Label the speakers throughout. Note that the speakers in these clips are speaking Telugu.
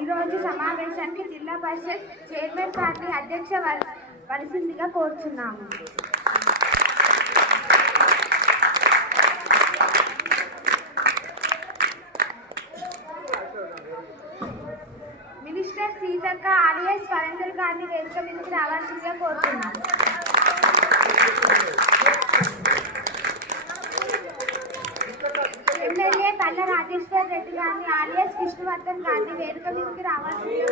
Speaker 1: ఈరోజు సమావేశానికి జిల్లా పరిషత్ చైర్మన్ పార్టీ అధ్యక్ష వలసిందిగా కోరుచున్నాము. మినిస్టర్ సీతక్క ఆర్ఎస్ వరేంద్ర గారిని వేదిక మీదకి రావాల్సిందిగా కోరుతున్నాము ఎమ్మెల్యే పల్ల రెడ్డి గారిని ఆర్ఎస్ విష్ణువర్ధన్ గారిని వేడుక మీదకి రావాల్సింది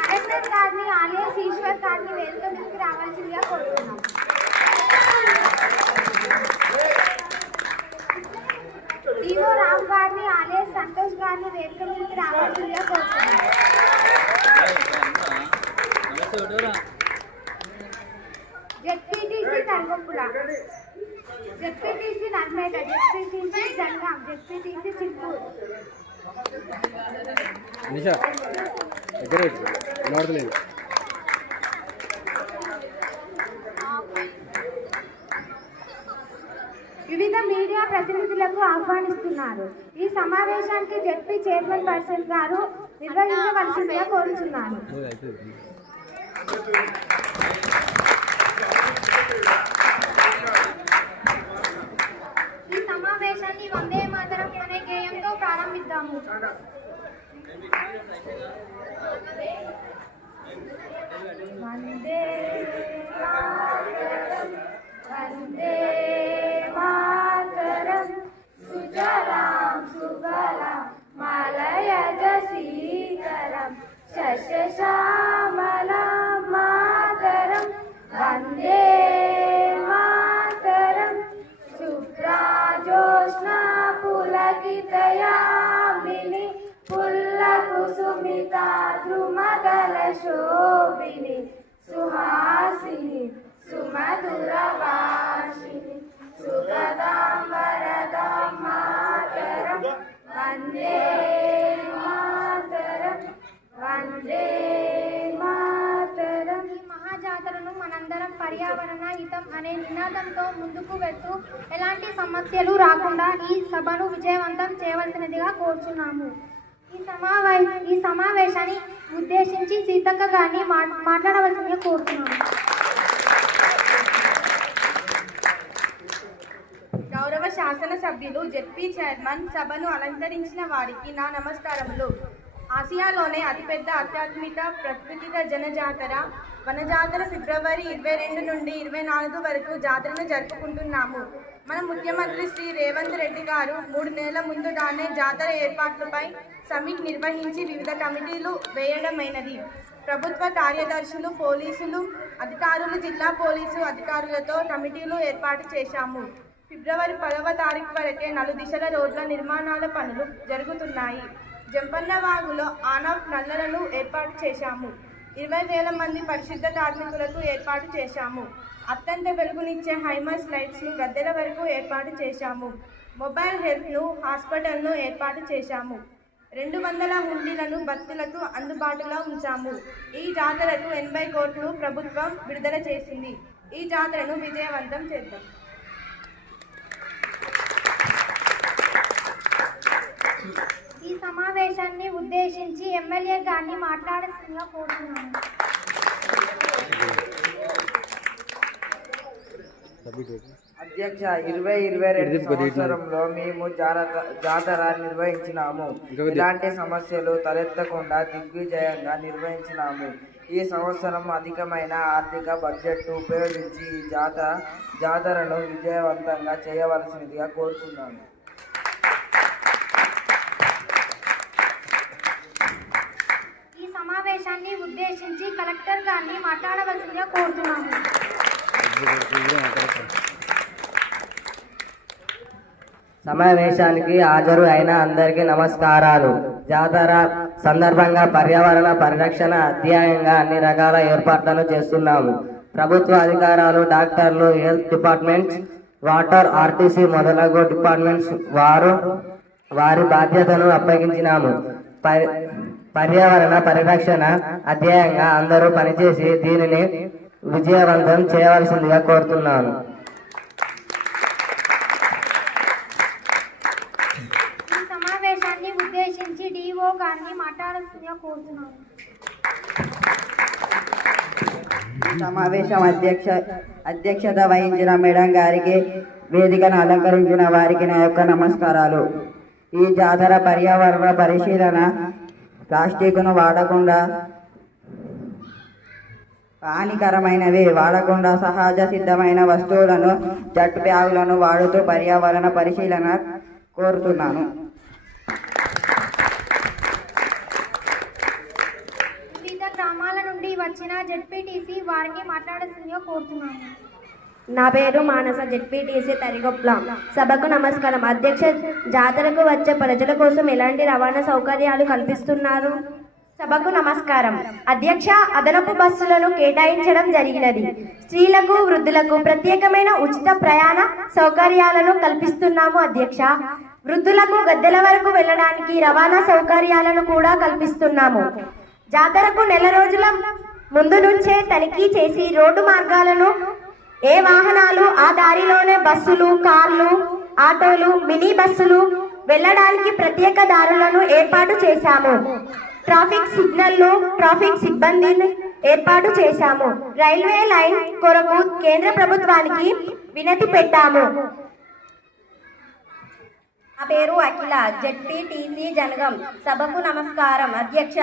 Speaker 1: కలెక్టర్ గారిని ఆలియస్ ఈశ్వర్ గారిని వేదిక మీదకి రావాల్సిందిగా కోరుతున్నాం డిఓ రామ్ గారిని ఆలియస్ సంతోష్ గారిని వేదిక మీదకి రావాల్సిందిగా కోరుతున్నాం
Speaker 2: నమస్తే ఒకటోరా
Speaker 1: ZPTC తలగొప్పుల ZPTC Narmeta ZPTC Jangaon ZPTC Chittoor
Speaker 3: నిషా దగ్గర పెట్టు వినపడతలేదు
Speaker 1: వివిధ మీడియా ప్రతినిధులకు ఆహ్వానిస్తున్నారు. ఈ సమావేశానికి జెడ్పీ చైర్మన్ పర్సన్ గారు నిర్వహించవలసిందిగా కోరుచున్నాను.
Speaker 3: అవుతుంది
Speaker 1: ఈ సమావేశాన్ని వందే మాతరం అనే గేయంతో ప్రారంభిద్దాము. వందే వందే श्यामला मातरं वन्दे मातरं शुभ्राजोष्णा पुलकितयामिनि पुल्लकुसुमिता द्रुमगलशोभिनि सुहासिनि सुमधुरवासिनि सुगदां वरदां मातरं वन्दे పర్యావరణ హితం అనే నినాదంతో ముందుకు వెళ్తూ ఎలాంటి సమస్యలు రాకుండా ఈ సభను విజయవంతం చేయవలసినదిగా కోరుచున్నాము. ఈ సమావే ఈ సమావేశాన్ని ఉద్దేశించి సీతక్క గారిని మా మాట్లాడవలసిందిగా కోరుతున్నాము.
Speaker 4: గౌరవ శాసన సభ్యులు జెడ్పీ చైర్మన్ సభను అలంకరించిన వారికి నా నమస్కారములు. ఆసియాలోనే అతిపెద్ద ఆధ్యాత్మిక ప్రకృతిక జనజాతర. వనజాతర ఫిబ్రవరి ఇరవై రెండు నుండి ఇరవై నాలుగు వరకు జాతరను జరుపుకుంటున్నాము. మన ముఖ్యమంత్రి శ్రీ రేవంత్ రెడ్డి గారు మూడు నెలల ముందుగానే జాతర ఏర్పాట్లపై సమిట్ నిర్వహించి వివిధ కమిటీలు వేయడమైనది. ప్రభుత్వ కార్యదర్శులు పోలీసులు అధికారులు జిల్లా పోలీసు అధికారులతో కమిటీలు ఏర్పాటు చేశాము. ఫిబ్రవరి పదవ తారీఖు వరకే నలు దిశల రోడ్ల నిర్మాణాల పనులు జరుగుతున్నాయి. జంపన్నవాగులో వాగులో నల్లలను ఏర్పాటు చేశాము. ఇరవై వేల మంది పరిశుద్ధ కార్మికులకు ఏర్పాటు చేశాము. అత్యంత వెలుగునిచ్చే హైమర్స్ లైట్స్ను గద్దెల వరకు ఏర్పాటు చేశాము. మొబైల్ హెల్త్ను హాస్పిటల్ను ఏర్పాటు చేశాము. రెండు వందల హుండీలను భక్తులకు అందుబాటులో ఉంచాము. ఈ జాతరకు ఎనభై కోట్లు ప్రభుత్వం విడుదల చేసింది. ఈ జాతరను విజయవంతం చేద్దాం.
Speaker 1: సమావేశాన్ని ఉద్దేశించి ఎమ్మెల్యే గారిని మాట్లాడాల్సిందిగా
Speaker 3: పెట్టు
Speaker 5: అధ్యక్ష ఇరవై ఇరవై రెండు. సంవత్సరంలో మేము జాతర జాతర నిర్వహించినాము. ఇలాంటి సమస్యలు తలెత్తకుండా దిగ్విజయంగా నిర్వహించినాము ఈ సంవత్సరం అధికమైన ఆర్థిక బడ్జెట్ ఉపయోగించి ఈ జాతర జాతరను విజయవంతంగా చేయవలసినదిగా కోరుతున్నాను
Speaker 1: ఈ సమావేశాన్ని ఉద్దేశించి కలెక్టర్ మాట్లాడవలసిందిగా కోరుతున్నాము.
Speaker 6: సమావేశానికి హాజరు అయిన అందరికీ నమస్కారాలు. జాతర సందర్భంగా పర్యావరణ పరిరక్షణ అధ్యాయంగా అన్ని రకాల ఏర్పాట్లను చేస్తున్నాము. ప్రభుత్వ అధికారులు డాక్టర్లు హెల్త్ డిపార్ట్మెంట్స్ వాటర్ ఆర్టీసీ మొదలగు డిపార్ట్మెంట్స్ వారు వారి బాధ్యతను అప్పగించినాము. పర్యావరణ పరిరక్షణ అధ్యాయంగా అందరూ పనిచేసి దీనిని విజయవంతం చేయవలసిందిగా కోరుతున్నాను.
Speaker 7: సమావేశాన్ని ఉద్దేశించి డిఓ గారిని మాట్లాడుతుందిగా కోరుతున్నాను.
Speaker 8: సమావేశం అధ్యక్ష అధ్యక్షత వహించిన మేడం గారికి వేదికను అలంకరించిన వారికి నా యొక్క నమస్కారాలు. ఈ జాతర పర్యావరణ పరిశీలన ప్లాస్టిక్ను వాడకుండా హానికరమైనవి వాడకుండా సహజ సిద్ధమైన వస్తువులను జట్ బ్యాగులను వాడుతూ పర్యావరణ పరిశీలన కోరుతున్నాను.
Speaker 7: వివిధ గ్రామాల నుండి వచ్చిన జెడ్పీటీసీ వారిని మాట్లాడుతుందిగా కోరుతున్నాను.
Speaker 9: నా పేరు మానస జెడ్పీటీసీ తరిగొప్ల. సభకు నమస్కారం. అధ్యక్ష జాతరకు వచ్చే ప్రజల కోసం ఎలాంటి రవాణా సౌకర్యాలు కల్పిస్తున్నారు? సభకు నమస్కారం. అధ్యక్ష అదనపు బస్సులను కేటాయించడం జరిగినది. స్త్రీలకు వృద్ధులకు ప్రత్యేకమైన ఉచిత ప్రయాణ సౌకర్యాలను కల్పిస్తున్నాము అధ్యక్ష. వృద్ధులకు గద్దెల వరకు వెళ్ళడానికి రవాణా సౌకర్యాలను కూడా కల్పిస్తున్నాము. జాతరకు నెల రోజుల ముందు నుంచే తనిఖీ చేసి రోడ్డు మార్గాలను ఏ వాహనాలు? ఆ దారిలోనే బస్సులు కార్లు ఆటోలు మినీ బస్సులు వెళ్ళడానికి ప్రత్యేక దారులను ఏర్పాటు చేశాము. ట్రాఫిక్ సిగ్నల్ను ట్రాఫిక్ సిబ్బందిని ఏర్పాటు చేశాము. రైల్వే లైన్ కొరకు కేంద్ర ప్రభుత్వానికి వినతి పెట్టాము. నా పేరు అఖిల జెడ్పీటీసీ జనగం. సభకు నమస్కారం. అధ్యక్ష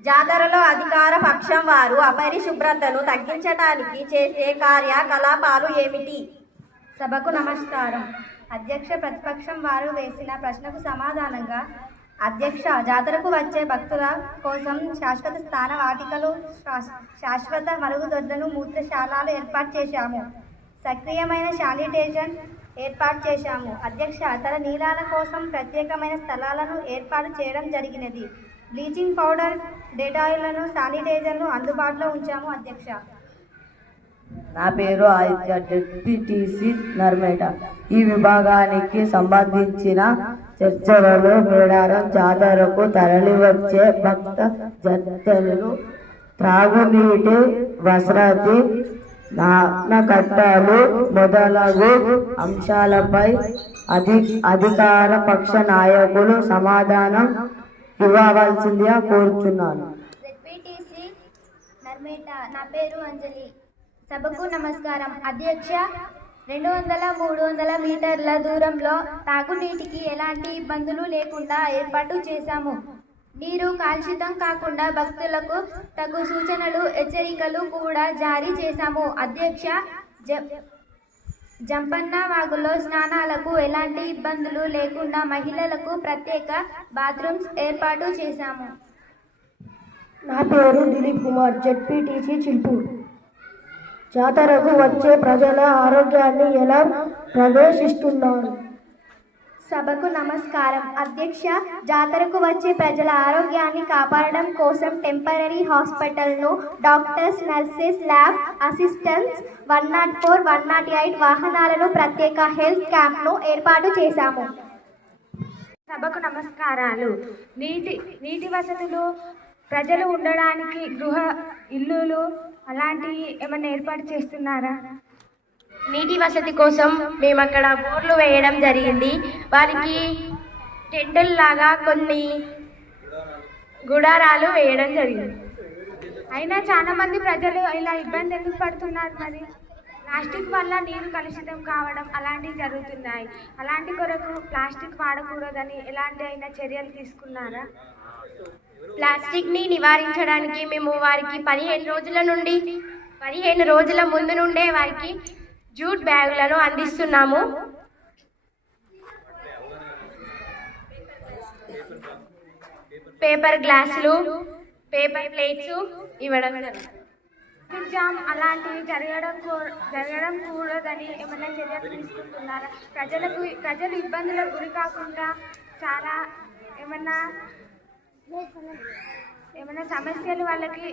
Speaker 9: జాతరలో అధికార పక్షం వారు అపరిశుభ్రతను తగ్గించడానికి చేసే కార్యకలాపాలు ఏమిటి? సభకు నమస్కారం. అధ్యక్ష ప్రతిపక్షం వారు వేసిన ప్రశ్నకు సమాధానంగా అధ్యక్ష జాతరకు వచ్చే భక్తుల కోసం శాశ్వత స్థాన వాటికలు శాశ్- శాశ్వత మరుగుదొడ్లను మూత్రశాలలు ఏర్పాటు చేశాము. సక్రియమైన శానిటేషన్ ఏర్పాటు చేశాము. అధ్యక్ష తన నీలాల కోసం ప్రత్యేకమైన స్థలాలను ఏర్పాటు చేయడం జరిగినది. బ్లీచింగ్ పౌడర్ డెటాయిల్లను శానిటైజర్ను అందుబాటులో ఉంచాము అధ్యక్ష.
Speaker 10: నా పేరు ఆదిత్య డిప్యూటీసీ నర్మేట. ఈ విభాగానికి సంబంధించిన చర్చలలో మేడారం జాతరకు తరలివచ్చే భక్త జత్తెలు త్రాగునీటి వసతి నానకట్టాలు మొదలగు అంశాలపై అధి అధికార పక్ష నాయకులు సమాధానం ఇవ్వవలసిందిగా కోరుచున్నాను.
Speaker 7: నా పేరు అంజలి. సభకు నమస్కారం. అధ్యక్ష రెండు వందల మూడు వందల మీటర్ల దూరంలో తాగునీటికి ఎలాంటి ఇబ్బందులు లేకుండా ఏర్పాటు చేశాము. నీరు కాలుషితం కాకుండా భక్తులకు తగు సూచనలు హెచ్చరికలు కూడా జారీ చేశాము. అధ్యక్ష జ జంపన్న వాగులో స్నానాలకు ఎలాంటి ఇబ్బందులు లేకుండా మహిళలకు ప్రత్యేక బాత్రూమ్స్ ఏర్పాటు చేశాము.
Speaker 9: నా పేరు దిలీప్ కుమార్ జెడ్పీటీసీ చిల్పూర్. జాతరకు వచ్చే ప్రజల ఆరోగ్యాన్ని ఎలా ప్రవేశిస్తున్నారు
Speaker 7: సభకు నమస్కారం. అధ్యక్ష జాతరకు వచ్చే ప్రజల ఆరోగ్యాన్ని కాపాడడం కోసం temporary హాస్పిటల్ను doctors nurses lab assistants one nought four one nought eight వాహనాలను ప్రత్యేక హెల్త్ క్యాంప్ను ఏర్పాటు చేశాము.
Speaker 1: సభకు నమస్కారాలు. నీటి నీటి వసతులు ప్రజలు ఉండడానికి గృహ ఇల్లులు అలాంటివి ఏమైనా ఏర్పాటు చేస్తున్నారా?
Speaker 9: నీటి వసతి కోసం మేము అక్కడ బోర్లు వేయడం జరిగింది. వారికి టెంటుల్ లాగా కొన్ని గుడారాలు వేయడం జరిగింది.
Speaker 1: అయినా చాలా మంది ప్రజలు ఇలా ఇబ్బంది ఎందుకు పడుతున్నారు మరి? ప్లాస్టిక్ వల్ల నీరు కలుషితం కావడం అలాంటివి జరుగుతున్నాయి. అలాంటి కొరకు ప్లాస్టిక్ వాడకూడదని ఎలాంటి అయినా చర్యలు తీసుకున్నారా?
Speaker 9: ప్లాస్టిక్ని నివారించడానికి మేము వారికి పదిహేను రోజుల నుండి పదిహేను రోజుల ముందు నుండే వారికి జూట్ బ్యాగులను అందిస్తున్నాము. పేపర్ గ్లాసులు పేపర్ ప్లేట్స్ ఇవ్వడం.
Speaker 1: ట్రాఫిక్ జామ్ అలాంటివి జరగడం జరగడం కూడదని ఏమైనా చర్యలు తీసుకుంటున్నారా? ప్రజలకు ప్రజలు ఇబ్బందులకు గురి కాకుండా చాలా ఏమన్నా ఏమైనా సమస్యలు వాళ్ళకి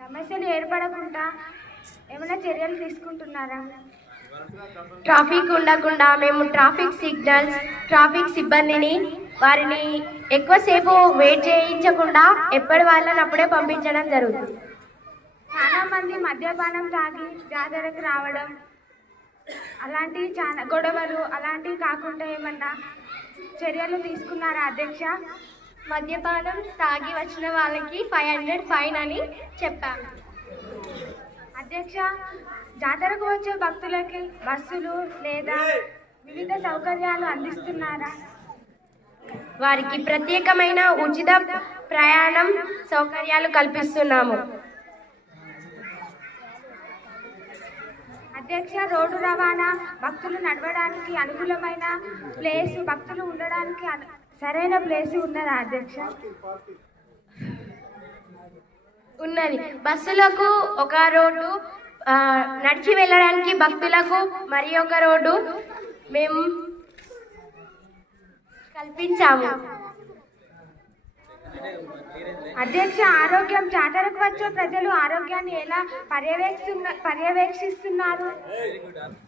Speaker 1: సమస్యలు ఏర్పడకుండా ఏమైనా చర్యలు తీసుకుంటున్నారా?
Speaker 9: ట్రాఫిక్ ఉండకుండా మేము ట్రాఫిక్ సిగ్నల్స్ ట్రాఫిక్ సిబ్బందిని వారిని ఎక్కువసేపు వెయిట్ చేయించకుండా ఎప్పటి వాళ్ళని అప్పుడే పంపించడం జరుగుతుంది.
Speaker 1: చాలా మంది మద్యపానం తాగి జాతరకు రావడం
Speaker 11: అలాంటివి చాలా గొడవలు అలాంటివి కాకుండా ఏమన్నా చర్యలు తీసుకున్నారా అధ్యక్ష?
Speaker 12: మద్యపానం తాగి వచ్చిన వాళ్ళకి ఫైవ్ హండ్రెడ్ ఫైన్ అని చెప్పాను.
Speaker 11: అధ్యక్ష జాతరకు వచ్చే భక్తులకి బస్సులు లేదా వివిధ సౌకర్యాలు అందిస్తున్నారా?
Speaker 9: వారికి ప్రత్యేకమైన ఉచిత ప్రయాణం సౌకర్యాలు కల్పిస్తున్నాము.
Speaker 11: అధ్యక్ష రోడ్డు రవాణా భక్తులు నడవడానికి అనుకూలమైన ప్లేస్ భక్తులు ఉండడానికి సరైన ప్లేస్ ఉన్నదా అధ్యక్ష?
Speaker 9: ఉన్నది. బస్సులకు ఒక రోడ్డు నడిచి వెళ్ళడానికి భక్తులకు మరి ఒక రోడ్డు మేము కల్పించాము.
Speaker 11: అధ్యక్ష ఆరోగ్యం జాతరకు వచ్చే ప్రజలు ఆరోగ్యాన్ని ఎలా పర్యవేక్షిస్తున్న పర్యవేక్షిస్తున్నారు?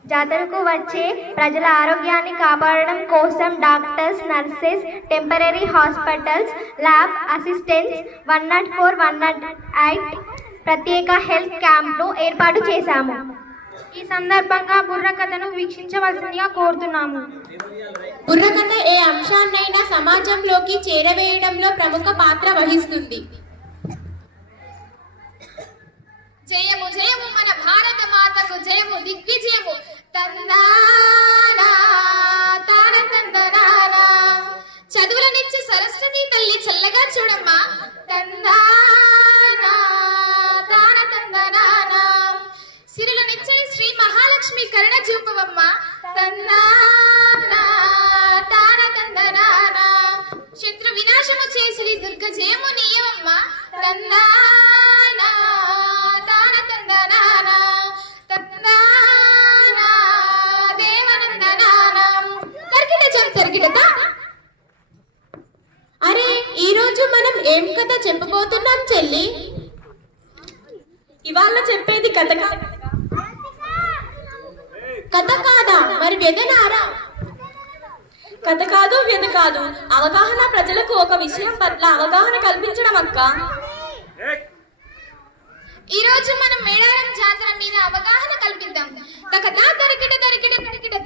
Speaker 12: జాతరకు వచ్చే ప్రజల ఆరోగ్యాన్ని కాపాడడం కోసం doctors nurses temporary hospitals lab assistants one nought four one nought eight ప్రత్యేక హెల్త్ క్యాంప్ను ఏర్పాటు చేశాము. ఈ సందర్భంగా బుర్రకథను వీక్షించవలసిందిగా కోరుతున్నాము.
Speaker 1: బుర్రకథ ఏ అంశాన్నైనా సమాజంలోకి చేరవేయడంలో ప్రముఖ పాత్ర వహిస్తుంది. జయము జయము మన భారత మాతకు జయము దిగ్విజయము. తందా శత్రు వినాశము చేసి దుర్గ జయము నీయవమ్మ తందానా అరే ఈ రోజు మనం ఏం కథ చెప్పబోతున్నాం చెల్లి? ఇవాళ చెప్పేది కథ కాదు. కథ కాదా? మరి వెదనారా? కథ కాదు వ్యధ కాదు. అవగాహన ప్రజలకు ఒక విషయం పట్ల అవగాహన కల్పించడం అక్క. ఈ రోజు మనం మేడారం జాతర మీద అవగాహన కల్పిద్దాం. తకదా తరికిట దరికిడ తరికిట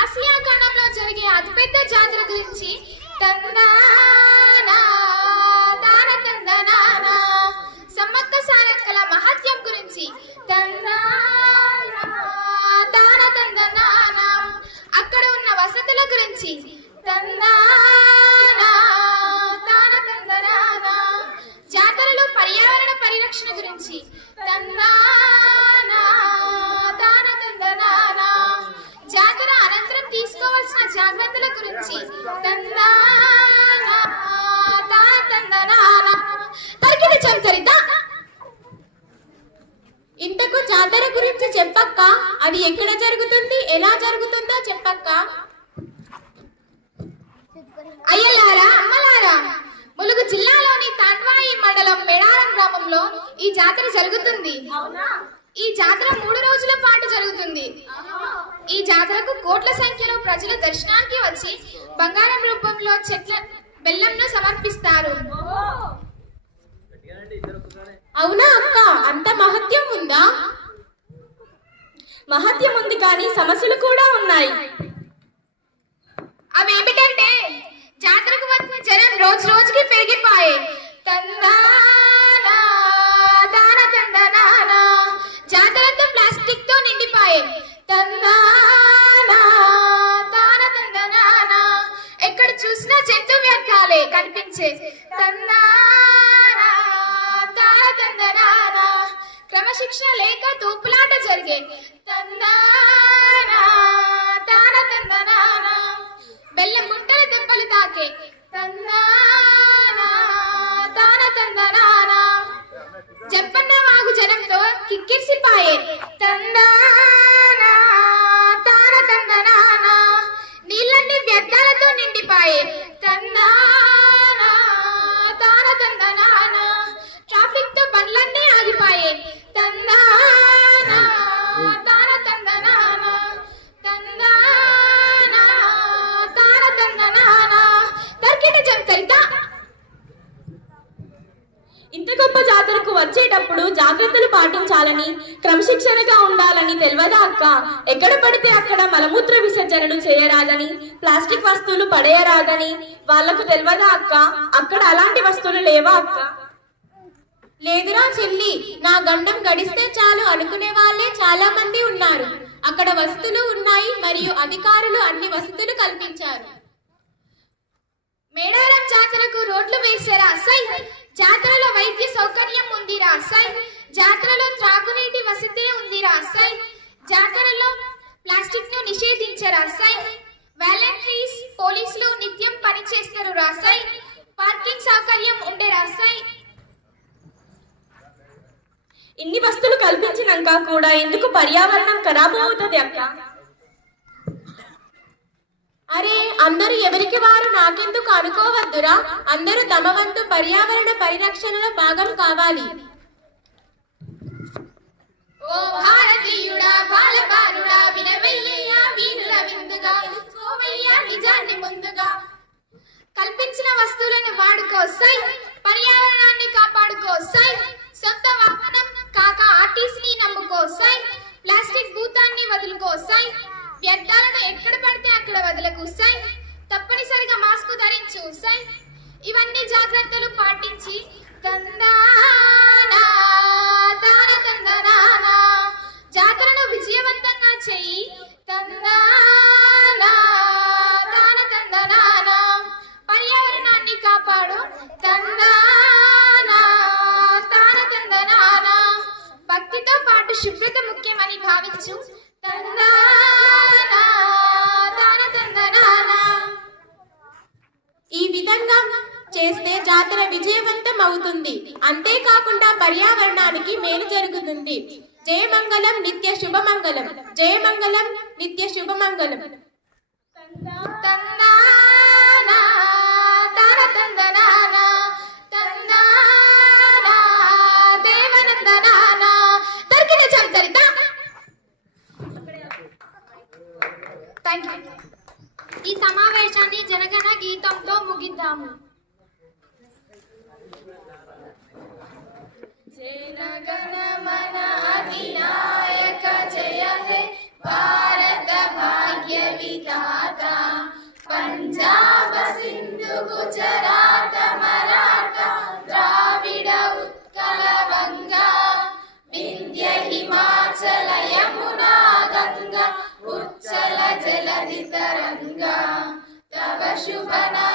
Speaker 1: ఆసియా ఖండంలో జరిగే అతిపెద్ద జాతర గురించి తందా అది ఎక్కడ జరుగుతుంది? ఎలా జరుగుతుందో చెప్పక్క. అయ్యలారా అమ్మలారా ములుగు జిల్లాలోని తాండ్వాయి మండలం మేడారం గ్రామంలో ఈ జాతర జరుగుతుంది. ఈ జాతర మూడు రోజుల పాటు జరుగుతుంది. ఈ జాతరకు కోట్ల సంఖ్యలో ప్రజలు దర్శనానికి వచ్చి బంగారం రూపంలో చెట్ల బెల్లంను సమర్పిస్తారు. అవునా అక్క? అంత మహత్యం ఉందా? మహత్యం ఉంది కానీ సమస్యలు కూడా ఉన్నాయి. అవి ఏమిటంటే జాతరకు వచ్చిన జనం రోజు రోజుకి పెరిగిపోయే. తందానా దాన తందనానా జాతరంతా ప్లాస్టిక్తో నిండిపోయే. తందానా దాన తందనానా ఎక్కడ చూసినా జంతు వ్యర్థాలే కనిపించే. తందానా దాన తందనానా క్రమశిక్షణ లేక తూపులాట జరిగే. ఇంత గొప్ప జాతరకు వచ్చేటప్పుడు
Speaker 13: జాగ్రత్తలు పాటించాలని క్రమశిక్షణగా ఉండాలని తెలియదా అక్క? ఎక్కడ పడితే అక్కడ మలమూత్ర విసర్జనలు చేయరాదని ప్లాస్టిక్ వస్తువులు పడేయరాదని వాళ్ళకు తెలియదా అక్క? అక్కడ అలాంటి వస్తువులు లేవా అక్క?
Speaker 1: లేదురా చెల్లి నా గండం గడిస్తే చాలు అనుకునే వాళ్ళే చాలా మంది ఉన్నారు. అక్కడ వసతులు ఉన్నాయి మరియు అధికారులు అన్ని వసతులు కల్పించారు. మేడారం జాతరకు రోడ్లు వేసారా? సై! జాతరలో వైద్య సౌకర్యం ఉందిరా సార్ జాతరలో త్రాగునీటి వసతి ఉందిరా సార్ జాతరలో ప్లాస్టిక్ను నిషేధించరా సార్ వాలంటీర్స్ పోలీసులు నిత్యం పనిచేస్తారు రాసై పార్కింగ్ సౌకర్యం ఉండే రాసై
Speaker 13: ఇన్ని వస్తువులు కల్పించినాక కూడా ఎందుకు పర్యావరణం ఖరాబ్ అవుతుంది అక్క?
Speaker 1: అరే అందరూ ఎవరికి వారు? నాకెందుకు అనుకోవద్దురా? అందరూ తమ వంతు పర్యావరణ పరిరక్షణలో భాగం కావాలి. ఓ భారతీయుడా బాలబాలుడా వినవయ్యే జాగ్రత్తలు పాటించి గంగా జరుగుతుంది జయమంగళం నిత్య శుభమంగళం. జయమంగళం నిత్య శుభమంగళం. దేవనందనానా.
Speaker 12: థ్యాంక్ యూ ఈ సమావేశాన్ని జనగణ గీతంతో ముగిద్దాము.
Speaker 1: chuva na